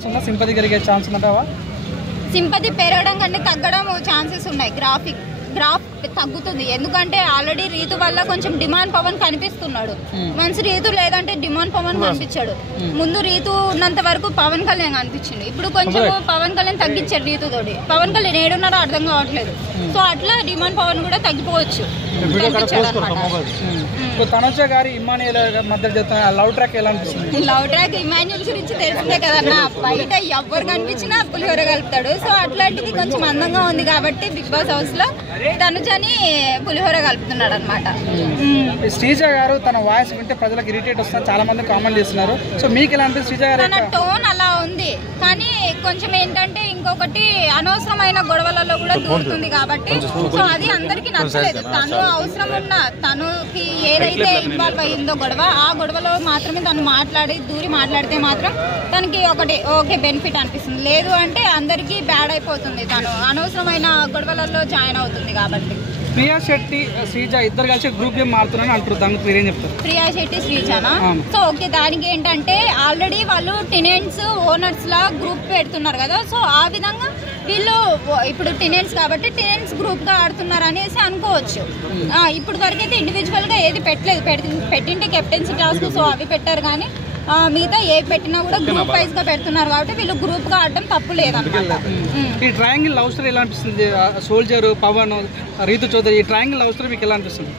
Chance ఉందా? Sympathy కలిగే chance ఉందంటావా? Sympathy పెరగడం కంటే తగ్గడం ఛాన్సెస్ ఉన్నాయి. గ్రాఫ్ తగ్గుతుంది. ఎందుకంటే ఆల్రెడీ రీతు వల్ల కొంచెం డిమాండ్ పవన్ కనిపిస్తున్నాడు. మంచి రీతు లేదంటే డిమాండ్ పవన్ కనిపించాడు. ముందు రీతు ఉన్నంత వరకు పవన్ కళ్యాణ్ కనిపించింది. ఇప్పుడు కొంచెం పవన్ కళ్యాణ్ తగ్గించాడు రీతుతోటి. పవన్ కళ్యాణ్ ఏడున్నారో అర్థం కావట్లేదు. సో అట్లా డిమాండ్ పవన్ కూడా తగ్గిపోవచ్చు. తనుజ గారి ఇమాన్యుల్ మధ్య లవ్ ట్రాక్ ఎలా అనిపిస్తుంది? లవ్ ట్రాక్ ఇమాన్యుల్ గురించి తెలిసిందే కదన్నా. బయట ఎవరు కనిపించినా పులిహోర కలుపుతాడు. సో అట్లాంటిది కొంచెం అందంగా ఉంది కాబట్టి బిగ్ బాస్ హౌస్ లో తనుజని పులిహోర కలుపుతున్నాడు అనమాట. శ్రీజ గారు తన వాయిస్ వింటే ప్రజలకు ఇరిటేట్ వస్తుంది, చాలా మంది కామెంట్ చేస్తున్నారు. సో మీకు ఎలా అనిపిస్తుంది? శ్రీజ గారు తన టోన్ అలా ఉంది, కానీ కొంచెం ఏంటంటే ఇంకొకటి అనవసరమైన గొడవలలో కూడా దూరుతుంది కాబట్టి సో అది అందరికి నచ్చలేదు. తను అవసరం ఉన్న తనకి ఏదైతే ఇన్వాల్వ్ అయ్యిందో గొడవ, ఆ గొడవలో మాత్రమే తను దూరి మాట్లాడితే మాత్రం తనకి ఓకే బెనిఫిట్ అనిపిస్తుంది. లేదు అంటే అందరికీ బ్యాడ్ అయిపోతుంది. తను అనవసరమైన గొడవలలో జాయిన్ అవుతుంది కాబట్టి. ప్రియా శెట్టి శ్రీజ ఇద్దరు కలిసి గ్రూప్ గేమ్ ఆడుతున్నారని అంటారు, దానికి మీరేం చెప్తారు? ప్రియా శెట్టి శ్రీజనా? సో ఓకే, దానికి ఏంటంటే ఆల్రెడీ వాళ్ళు టెనెంట్స్ ఓనర్స్ లా గ్రూప్ పెడుతున్నారు కదా. సో ఆ విధంగా వీళ్ళు ఇప్పుడు టెనెంట్స్ కాబట్టి టెనెంట్స్ గ్రూప్ గా ఆడుతున్నారు అనేసి అనుకోవచ్చు. ఇప్పుడు వరకు అయితే ఇండివిజువల్ గా ఏది పెట్టలేదు. పెట్టింటే కెప్టెన్సీ టాస్క్ సో అవి పెట్టారు, కానీ మిగతా ఏ పెట్టినా కూడా గ్రూప్ వైజ్ గా పెడుతున్నారు కాబట్టి వీళ్ళు గ్రూప్ గా ఆడటం తప్పు లేదన్నమాట. ఈ ట్రయాంగిల్ లవ్ స్టోరీ ఎలా అనిపిస్తుంది? సోల్జర్, పవన్, రీతు చౌదరి, ఈ ట్రయాంగిల్ లవ్ స్టోరీ మీకు ఎలా అనిపిస్తుంది?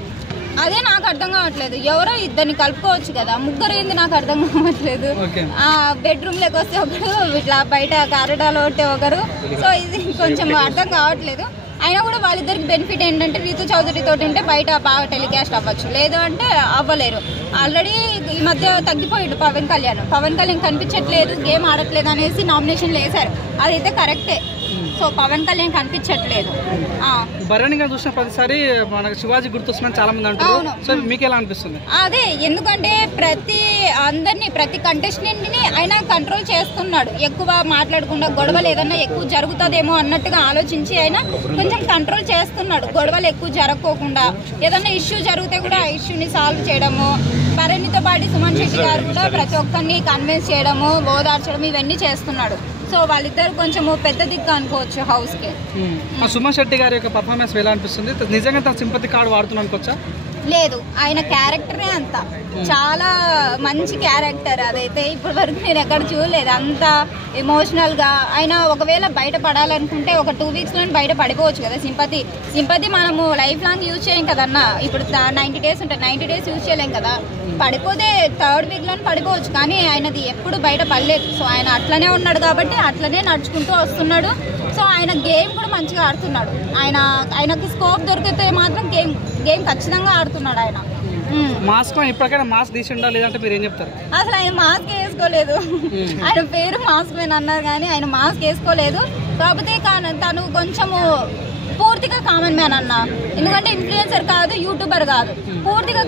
అదే నాకు అర్థం కావట్లేదు. ఎవరో ఇద్దరిని కలుపుకోవచ్చు కదా, ముగ్గురు ఏంది నాకు అర్థం కావట్లేదు. బెడ్రూమ్ లోకి వస్తే ఒకరు, ఇట్లా బయట కారిడార్లో ఒకరు. సో ఇది కొంచెం అర్థం కావట్లేదు. అయినా కూడా వాళ్ళిద్దరికి బెనిఫిట్ ఏంటంటే రీతు చౌదరి తోటి ఉంటే బయట బాగా టెలికాస్ట్ అవ్వచ్చు, లేదు అంటే అవ్వలేరు. ఆల్రెడీ ఈ మధ్య తగ్గిపోయాడు పవన్ కళ్యాణ్ కనిపించట్లేదు, గేమ్ ఆడట్లేదు అనేసి నామినేషన్లు వేశారు. అదైతే కరెక్టే. సో పవన్ కళ్యాణ్ కనిపించట్లేదు. భరణి గారు చూసిన ప్రతిసారి మనకు శివాజీ గుర్తొస్తుందని చాలా మంది అంటారు. సో మీకు ఎలా అనిపిస్తుంది? అదే, ఎందుకంటే ప్రతి కంటెస్టెంట్ ని ఆయన కంట్రోల్ చేస్తున్నాడు. ఎక్కువ మాట్లాడకుండా గొడవలు ఏదన్నా ఎక్కువ జరుగుతుందేమో అన్నట్టుగా ఆలోచించి ఆయన కొంచెం కంట్రోల్ చేస్తున్నాడు. గొడవలు ఎక్కువ జరగకోకుండా ఏదన్నా ఇష్యూ జరిగితే కూడా ఆ ఇష్యూని సాల్వ్ చేయడము. భరణితో పాటు సుమన్ శెట్టి గారు కూడా ప్రతి ఒక్కరిని కన్విన్స్ చేయడము, ఓదార్చడం ఇవన్నీ చేస్తున్నాడు. సో వాళ్ళిద్దరు కొంచెం పెద్ద దిక్కు అనుకోవచ్చు హౌస్ కి. సుమన్ శెట్టి గారి యొక్క పర్ఫార్మెన్స్ ఎలా అనిపిస్తుంది? నిజంగా తన సింపతి కార్డు వాడుతున్నాను అనుకోవచ్చా? లేదు, ఆయన క్యారెక్టరే అంత చాలా మంచి క్యారెక్టర్. అదైతే ఇప్పటి వరకు నేను ఎక్కడ చూడలేదు అంత ఎమోషనల్ గా. ఆయన ఒకవేళ బయట పడాలనుకుంటే ఒక 2 weeks లో బయట పడిపోవచ్చు కదా. సింపతి మనము లైఫ్ లాంగ్ యూజ్ చేయం కదన్నా. ఇప్పుడు 90 days ఉంటాయి, 90 days యూజ్ చేయలేం కదా. పడిపోతే 3rd week లో పడిపోవచ్చు, కానీ ఆయనది ఎప్పుడు బయట పడలేదు. సో ఆయన అట్లనే ఉన్నాడు కాబట్టి అట్లనే నడుచుకుంటూ వస్తున్నాడు. సో ఆయన గేమ్ కూడా మంచిగా ఆడుతున్నాడు. ఆయనకి స్కోప్ దొరికితే మాత్రం గేమ్ ఖచ్చితంగా ఆడుతున్నాడు ఆయన. మాస్క్ ఇప్పటికైనా మాస్క్ తీసి ఉండాలి, లేదంటే మీరు ఏం చెప్తారు? అసలు ఆయన మాస్క్ వేసుకోలేదు. ఆయన పేరు మాస్క్ మ్యాన్ అన్నారు కానీ ఆయన మాస్క్ వేసుకోలేదు. కాకపోతే తను కొంచెము పూర్తిగా కామన్ మ్యాన్ అన్న. ఎందుకంటే ఇన్ఫ్లుయెన్సర్ కాదు, యూట్యూబర్ కాదు, పూర్తిగా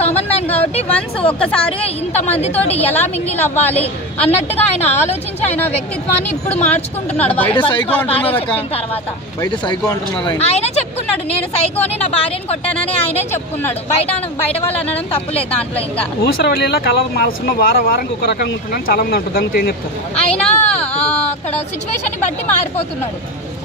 కామన్ మ్యాన్ కాబట్టి వన్స్ ఒక్కసారిగా ఇంతమందితో ఎలా మింగిల్ అవ్వాలి అన్నట్టుగా ఆయన ఆలోచించి ఆయన వ్యక్తిత్వాన్ని ఇప్పుడు మార్చుకుంటున్నాడు. తర్వాత ఆయనే చెప్పుకున్నాడు, నేను సైకోని నా భార్యను కొట్టానని ఆయనే చెప్పుకున్నాడు. బయట వాళ్ళు అనడం తప్పులేదు దాంట్లో. ఇంకా ఊసరవెల్లిలో కలర్ మారుస్తున్న వారానికి ఒక రకంగా ఉంటుందని చాలా మంది అంటారు, దానికి ఏం చెప్తారు? ఆయన అక్కడ సిచ్యువేషన్ ని బట్టి మారిపోతున్నాడు.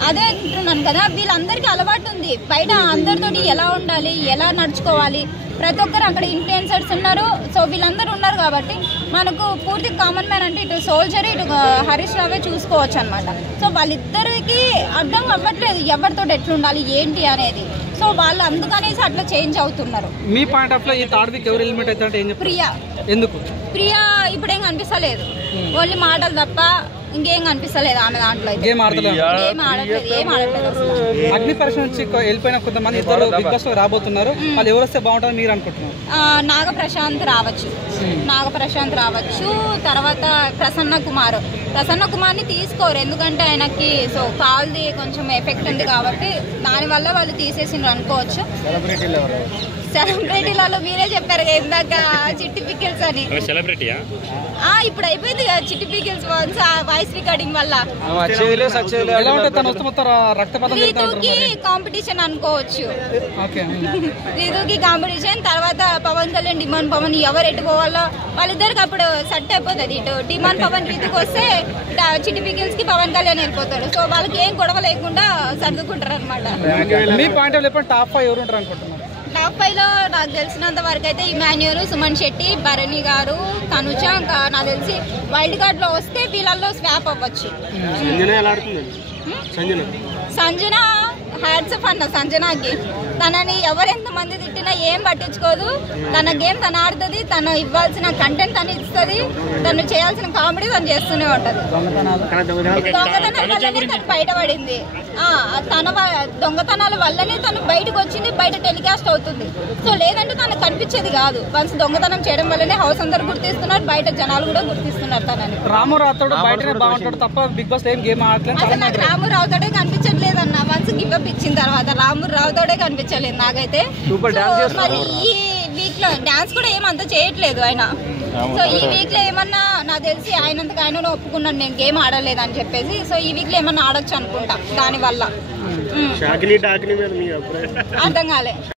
అదే అంటున్నాను కదా, వీళ్ళందరికీ అలవాటు ఉంది బయట అందరితో ఎలా ఉండాలి, ఎలా నడుచుకోవాలి. ప్రతి ఒక్కరు అక్కడ ఇన్ఫ్లుయెన్సర్స్ ఉన్నారు. సో వీళ్ళందరూ ఉన్నారు కాబట్టి మనకు పూర్తి కామన్ మ్యాన్ అంటే ఇటు సోల్జర్, ఇటు హరీష్ రావే చూసుకోవచ్చు అనమాట. సో వాళ్ళిద్దరికి అర్థం అవ్వట్లేదు ఎవరితో ఎట్లుండాలి ఏంటి అనేది. సో వాళ్ళు అందుకనేసి అట్లా చేంజ్ అవుతున్నారు. మీ పాయింట్ ఆఫ్ లో ఈ థర్డ్ వీక్ ఎవరు ఎలిమినేట్ అవుతారంటే ఏం చెప్తారు? ప్రియా. ఎందుకు? ప్రియా ఇప్పుడేం కనిపిస్తలేదు, ఓన్లీ మాటలు తప్ప ఇంకేం కనిపిస్తలేదు ఆమె దాంట్లో. గేమ్ ఆడట్లేదు. అగ్ని పరీక్ష నుంచి వెళ్ళిపోయిన కొంతమంది ఇద్దరు బిగ్ బాస్ లో రాబోతున్నారు. వాళ్ళు ఎవరు వస్తే బాగుంటుంది మీరు అనుకుంటున్నారు? నాగప్రశాంత్ రావచ్చు, తర్వాత ప్రసన్న కుమార్ ని తీసుకోరు. ఎందుకంటే ఆయనకి సో కాల్ది కొంచెం ఎఫెక్ట్ ఉంది కాబట్టి దానివల్ల వాళ్ళు తీసేసిండ్రు అనుకోవచ్చు. సెలబ్రిటీలలో మీరే చెప్పారు ఇందాక చిట్టి పికిల్స్ అని. ఇప్పుడు అయిపోయింది కదా చిట్టి పికిల్స్. వన్స్ వాయిస్ రికార్డింగ్ వల్ల. ఎలా ఉంటుంది తను వస్తే మొత్తం రక్తపాతం రీతుకి కాంపిటీషన్ అనుకోవచ్చు. రీతుకి కాంపిటీషన్, తర్వాత పవన్ కళ్యాణ్ డిమాండ్ పవన్ ఎవరు ఎటు పోవాలో వాళ్ళిద్దరికి అప్పుడు సెట్ అయిపోతుంది. ఇటు డిమాండ్ పవన్ రీతుకి వస్తే చిట్టి పికిల్స్ కి పవన్ కళ్యాణ్ వెళ్ళిపోతాడు. సో వాళ్ళకి ఏం గొడవ లేకుండా సర్దుకుంటారు అనమాట. మీ పాయింట్ ఆఫ్ వ్యూ టాప్ 5 ఎవరు ఉంటారు అనుకుంటున్నారు? టాప్ 5 లో నాకు తెలిసినంత వరకు అయితే ఇమాన్యుయల్, సుమన్ శెట్టి, భరణి గారు, తనుజ, ఇంకా నాకు తెలిసి వైల్డ్ కార్డ్ లో వస్తే వీళ్ళల్లో స్వాప్ అవ్వచ్చు. సంజన హ్యాట్స్ ఆఫ్ అన్న సంజనాకి. తనని ఎవరెంత మంది తిట్టినా ఏం పట్టించుకోదు. తన గేమ్ తను ఆడుతుంది, తను ఇవ్వాల్సిన కంటెంట్ తను ఇస్తుంది, తను చేయాల్సిన కామెడీ తను చేస్తూనే ఉంటది. దొంగతనాల వల్లనే తను బయటపడింది. తన దొంగతనాల వల్లనే తను బయటకు వచ్చింది, బయట టెలికాస్ట్ అవుతుంది. సో లేదంటే తనకు కనిపించేది కాదు. వన్స్ దొంగతనం చేయడం వల్లనే హౌస్ అందరు గుర్తిస్తున్నారు, బయట జనాలు కూడా గుర్తిస్తున్నారు తనని. రాము రావుతోడు బయటనే బాగుంటాడు తప్ప బిగ్ బాస్ ఏం గేమ్ ఆడలేదు. అసలు నాకు రాము రావుతోడే కనిపించట్లేదు అన్న. వన్స్ గివ్ అప్ ఇచ్చిన తర్వాత రాము రావుతోడే కనిపించలేదు నాకైతే. మరి ఈ వీక్ లో డాన్స్ కూడా ఏమంతా చేయట్లేదు ఆయన. సో ఈ వీక్ లో ఏమన్నా నాకు తెలిసి ఆయనంతగా ఆయన ఒప్పుకున్నాను నేను గేమ్ ఆడలేదని చెప్పేసి. సో ఈ వీక్ లో ఏమన్నా ఆడొచ్చు అనుకుంటా దాని వల్ల. అర్థం కాలే.